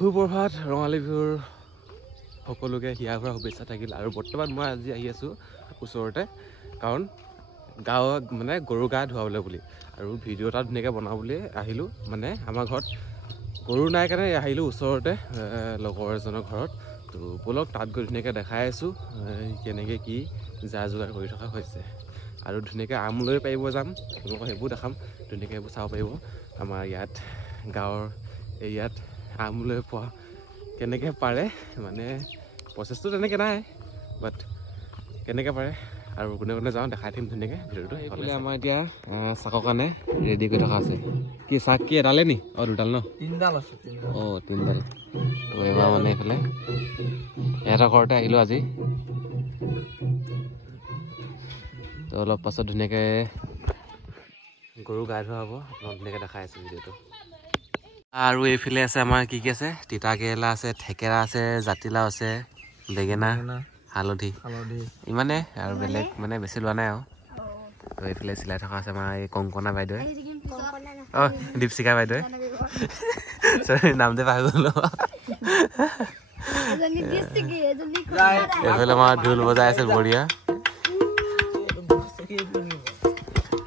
সুপ্ৰভাত ৰঙালী বিহুৰ সকলোকে হিয়া ভৰা শুভেচ্ছা থাকিল আৰু বৰ্তমান মই আজি আহি আছোঁ ওচৰতে কাৰণ গাঁৱত মানে গৰু গা ধুৱাবলৈ বুলি আৰু ভিডিঅ' এটা ধুনীয়াকৈ বনাওঁ বুলি আহিলোঁ মানে আমাৰ ঘৰত গৰু নাই কাৰণে আহিলোঁ ওচৰতে লগৰ এজনৰ ঘৰত তো ব'লক তাত গৈ ধুনীয়াকৈ দেখাই আছোঁ কেনেকৈ কি যা যোগাৰ কৰি থকা হৈছে আৰু ধুনীয়াকৈ আম লৈ পাৰিব যাম আপোনালোকক সেইবোৰ দেখাম ধুনীয়াকৈ সেইবোৰ চাব পাৰিব আমাৰ ইয়াত গাঁৱৰ ইয়াত আম লৈ পোৱা কেনেকৈ পাৰে মানে প্ৰচেছটো তেনেকৈ নাই বাট কেনেকৈ পাৰে আৰু কোনে কোনে যাওঁ দেখাই দিম ধুনীয়াকৈ ভিডিঅ'টো সেইফালে আমাৰ এতিয়া চাকৰ কাৰণে ৰেডি কৰি থকা আছে কি চাক কি এডালে নি অঁ দুডাল ন তিনিডাল আছে অঁ তিনিডাল তো এবাৰ মানে এইফালে এটা ঘৰতে আহিলোঁ আজি তো অলপ পাছত ধুনীয়াকৈ গৰু গা ধোৱা হ'ব আপোনাক ধুনীয়াকৈ দেখাই আছোঁ ভিডিঅ'টো আৰু এইফালে আছে আমাৰ কি কি আছে তিতা কেৰেলা আছে থেকেৰা আছে জাতিলাও আছে বেঙেনা হালধি ইমানে আৰু বেলেগ মানে বেছি লোৱা নাই আৰু তো এইফালে চিলাই থকা আছে আমাৰ এই কংকনা বাইদেৱে অঁ দীপশিখা বাইদেৱে নামটো পাহৰি গ'লো এইফালে আমাৰ ঢোল বজাই আছে বঢ়িয়া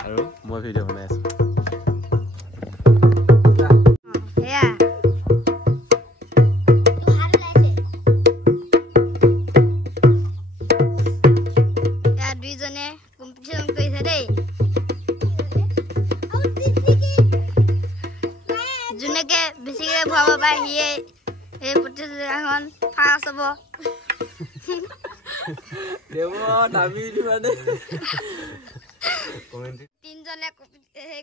আৰু মই ভিডিঅ' বনাই আছোঁ তিনজনে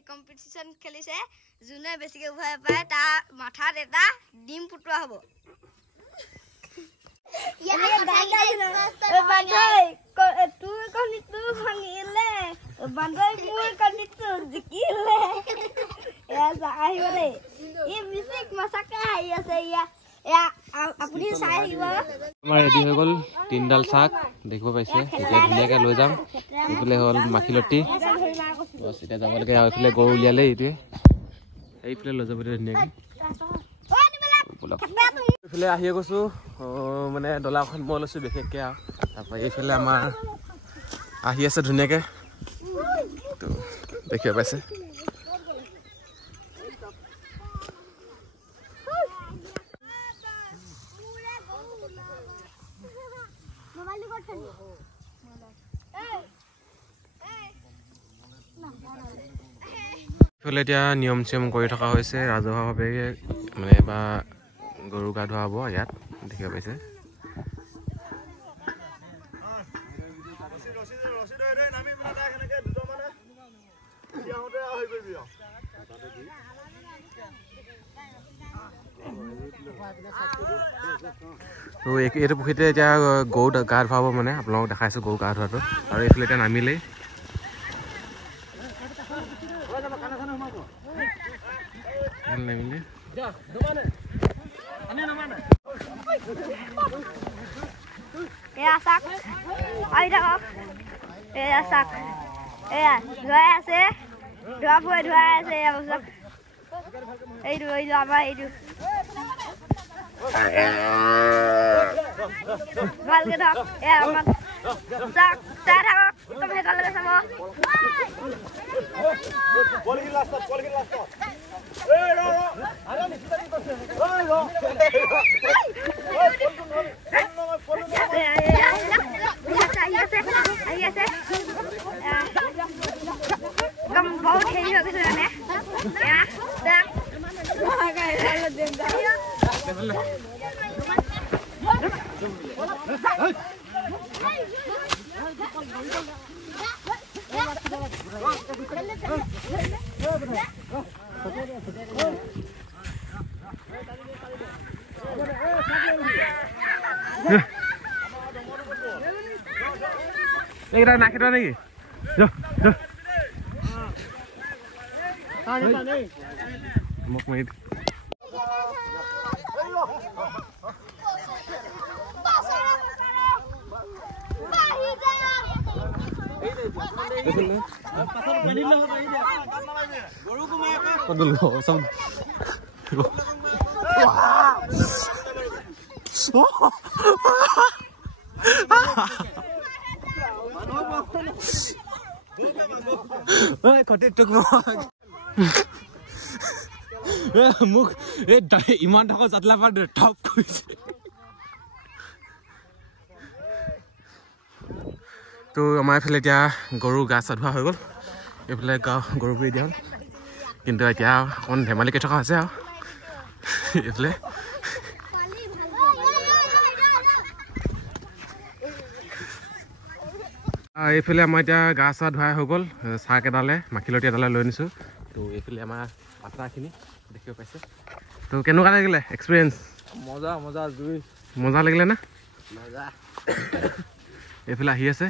কম্পিটিশন খেলিছে যোনে বেছিকে উঠাই পায় তাৰ মাথাত এটা ডিম ফুটোৱা হ'ব আমাৰ ৰেডি হৈ গ'ল তিনিডাল চাক দেখিব পাইছে এতিয়া ধুনীয়াকৈ লৈ যাম এইফালে হ'ল মাখিলতি বছ এতিয়া যাব লাগে আৰু এইফালে গৰু উলিয়ালে এইটোৱে এইফালে লৈ যাব ধুনীয়াকৈ এইফালে আহি গৈছোঁ মানে দলাখন মই লৈছোঁ বিশেষকৈ আৰু তাৰপৰা এইফালে আমাৰ আহি আছে ধুনীয়াকৈ তো দেখিব পাইছে এইফালে এতিয়া নিয়ম চিয়ম কৰি থকা হৈছে ৰাজহুৱাভাৱে মানে এবাৰ গৰু গা ধোৱা হ'ব ইয়াত দেখিব পাইছে তো এইটো পুখুৰীতে এতিয়া গৰু গা ধোৱাব মানে আপোনালোকক দেখাইছোঁ গৰু গা ধোৱাটো আৰু এইফালে এতিয়া নামিলেই ভালকে ধক বহুত হেৰি হৈ গৈছে এইকেইটা নাখেদা নেকি মোক মাৰি Con đường lỗ xong মোক ইমান থকা জাতলা পাৰ টপ কৰিছে তো আমাৰ এইফালে এতিয়া গৰু গা চা ধোৱা হৈ গ'ল এইফালে গৰু পুৰি দিয়া হ'ল কিন্তু এতিয়া অকণ ধেমালিকৈ থকা হৈছে আৰু এইফালে এইফালে আমাৰ এতিয়া গা চা ধোৱাই হৈ গ'ল চাক এডালে মাখিলতী এডালে লৈ আনিছোঁ তো এইফালে আমাৰ আটাখিনি দেখিব পাইছে তো কেনেকুৱা লাগিলে এক্সপিৰিয়েঞ্চ মজা মজা জুই মজা লাগিলে না মজা এইফালে আহি আছে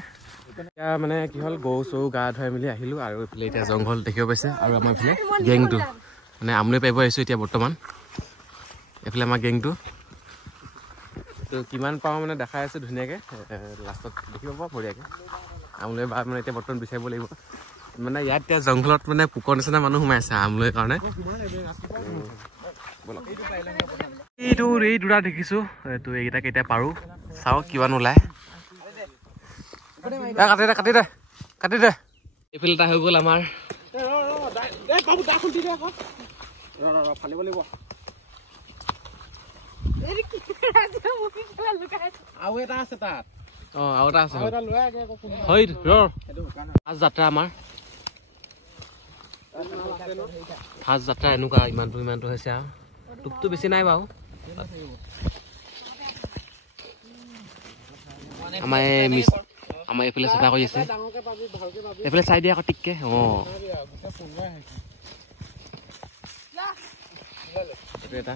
এতিয়া মানে কি হ'ল গৰু চৰু গা ধুৱাই মেলি আহিলোঁ আৰু এইফালে এতিয়া জংঘল দেখিব পাইছে আৰু আমাৰ এইফালে গেংটো মানে আমলৈ পাৰিব আহিছোঁ এতিয়া বৰ্তমান এইফালে আমাৰ গেংটো তো কিমান পাওঁ মানে দেখাই আছোঁ ধুনীয়াকৈ লাষ্টত দেখিব পাব বঢ়িয়াকৈ আমলৈ বা মানে এতিয়া বৰ্তমান বিচাৰিব লাগিব মানে ইয়াত এতিয়া জংঘলত মানে পোকৰ নিচিনা মানুহ সোমাই আছে আমলৈ কাৰণে এইটো এই দুটা দেখিছোঁ তো এইকেইটাক এতিয়া পাৰোঁ চাওঁ কিমান ওলায় কাটি দে এইফালে এটা হৈ গ'ল আমাৰ আৰু এটা আছে তাত অঁ আৰু এটা আছে হয় ফাৰ্ষ্ট যাত্ৰা আমাৰ ফাৰ্ষ্ট যাত্ৰা এনেকুৱা ইমানটো হৈছে আৰু টোপটো বেছি নাই বাৰু আমাৰ এইফালে চাফা কৰি আছে এইফালে চাই দিয়া আকৌ টিককে অঁ এইটো এটা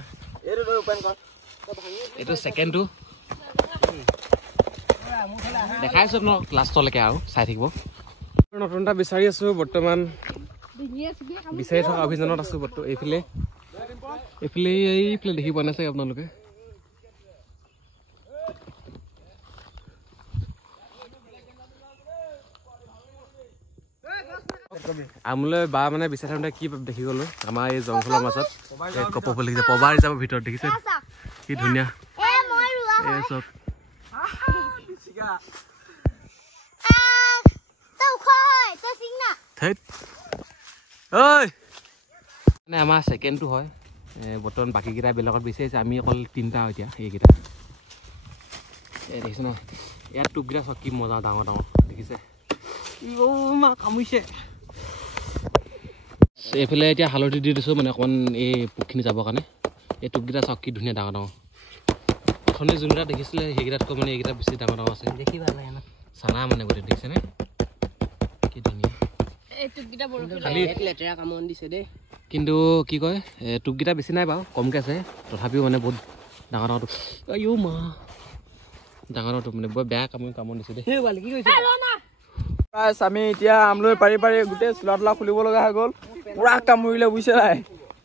এইটো ছেকেণ্ডটো দেখাইছোঁ ন লাষ্টলৈকে আৰু চাই থাকিব নতুন এটা বিচাৰি আছোঁ বৰ্তমান বিচাৰি থকা অভিযানত আছোঁ এইফালে দেখি পোৱা নাই চাগে আপোনালোকে আমলৈ বা মানে বিচাৰি থাকোঁতে কি দেখি গ'লো আমাৰ এই জংঘলৰ মাজত কপৌফুল দেখিছে পবা হিচাপৰ ভিতৰত দেখিছে কি ধুনীয়া এই চব মানে আমাৰ ছেকেণ্ডটো হয় বৰ্তমান বাকীকেইটা বেলেগত বিচাৰিছে আমি অকল তিনিটা এতিয়া এইকেইটা এই দেখিছে ন ইয়াত টোপকেইটা চব কি মজা ডাঙৰ দেখিছে কামুৰিছে এইফালে এতিয়া হালধি দি দিছোঁ মানে অকণমান এই পোকখিনি যাবৰ কাৰণে এই টোপকেইটা চব কি ধুনীয়া ডাঙৰ অথনি যোনকেইটা দেখিছিলে সেইকেইটাতকৈ মানে এইকেইটা বেছি ডাঙৰ আছে দেখি ভাল লাগে ন চানা মানে গোটেই দেখিছেনে কি ধুনীয়া কিন্তু কি কয় টোপকেইটা বেছি নাই বাৰু কমকৈ আছে তথাপিও মানে বহুত ডাঙৰ টোপ ডাঙৰ টোপ মানে বৰ বেয়া কামোৰ দিছে দেই আমি এতিয়া আমলৈ পাৰি গোটেই চোলা তোলা খুলিব লগা হৈ গ'ল পুৰা কামুৰিলে বুজিছে নাই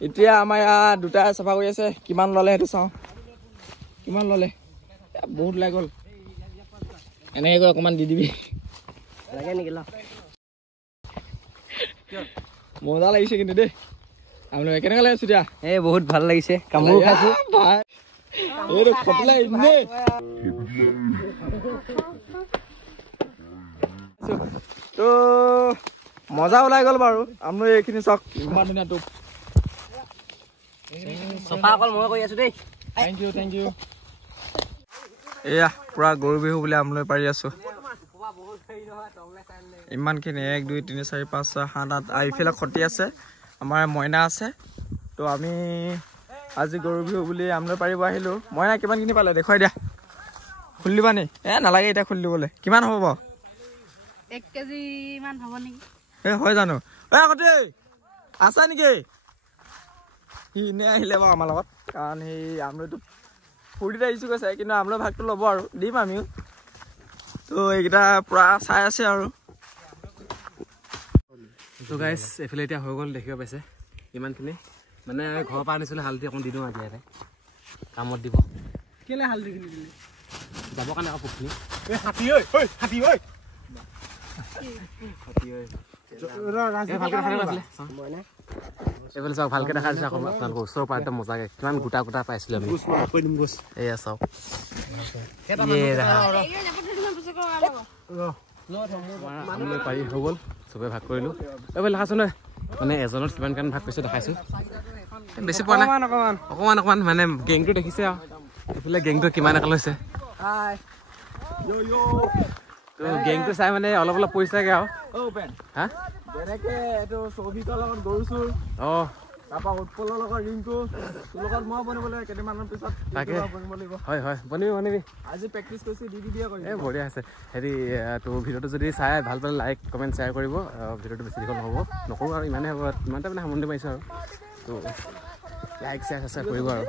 এতিয়া আমাৰ ইয়াত দুটাই চাফা কৰি আছে কিমান ল'লে সেইটো চাওঁ কিমান ল'লে বহুত ওলাই গ'ল এনেকৈ গৈ অকণমান দি দিবি লাগে নেকি মজা লাগিছে কিন্তু দেই আপোনালোকে কেনেকৈ লাগিছে এতিয়া এই বহুত ভাল লাগিছে কামোৰ খাইছোঁ এইটো কটলাই এনেই তো মজা ওলাই গ'ল বাৰু আমি এইখিনি চাওক ইমান ধুনীয়া টোপ চফা অকল মই কৰি আছোঁ দেই থেংক ইউ এয়া পুৰা গৰু বিহু বুলি আমলৈ পাৰি আছোঁ ইমানখিনি 1 2 3 4 5 6 7 8 এইফালে খটি আছে আমাৰ মইনা আছে তো আমি আজি গৰু বিহু বুলি আমলৈ পাৰিব আহিলোঁ মইনা কিমানখিনি পালে দেখুৱাই দিয়া খুলি দিবা নি নালাগে এতিয়া খুলি দিবলৈ কিমান হ'ব বাৰু 1 কেজি মান হ'ব নেকি হয় জানো আগতে আছা নেকি সি এনে আহিলে বাৰু আমাৰ লগত কাৰণ সেই আমলৈতো ফূৰ্তিত আহিছোঁ কৈছে কিন্তু আমলৈ ভাগটো ল'ব আৰু দিম আমিও তো এইকেইটা পূৰা চাই আছে আৰু তো গাইছ এইফালে এতিয়া হৈ গ'ল দেখিব পাইছে ইমানখিনি মানে ঘৰৰ পৰা আনিছিলে হালধি অকণ দি দিওঁ আজি ইয়াতে কামত দিব কেলৈ হালধিখিনি দিলে যাবৰ কাৰণে আকৌ পোকখিনি হাতী ভালকৈ এইফালে চাওক ভালকৈ দেখা দিছে আকৌ আপোনালোকৰ ওচৰৰ পৰা একদম মজাকৈ কিমান গোটা গোটা পাইছিলোঁ আমি এয়া চাওক আমি পাৰি হৈ গ'ল চবেই ভাগ কৰিলোঁ এইফালে দেখাছোঁ নহয় মানে এজনত কিমান কিমান ভাগ কৰিছে দেখাইছোঁ বেছি পোৱা নাই অকণমান মানে গেংটো দেখিছে আৰু এইফালে গেংটো কিমান একাল হৈছে তো গেংটো চাই মানে অলপ অলপ পৰিছেগৈ আৰু হা যেনেকে এইটো সৌভিকৰ লগত গৰু চুৰ অঁ তাৰপৰা উৎপলৰ লগত ৰিংকু তোৰ লগত মই বনিব লাগিব কেইদিনমানৰ পিছত তাকে বনিব লাগিব হয় বনিবি আজি প্ৰেক্টিচ কৰিছোঁ দিয়ে কৰিম এই বঢ়িয়া আছে হেৰি তো ভিডিঅ'টো যদি চাই ভাল পালে লাইক কমেণ্ট শ্বেয়াৰ কৰিব ভিডিঅ'টো বেছি দীঘল নহ'ব নকৰোঁ আৰু ইমানেই হ'ব ইমানতে মানে সামৰণি মাৰিছোঁ আৰু তো লাইক শ্বেয়াৰ কৰিব আৰু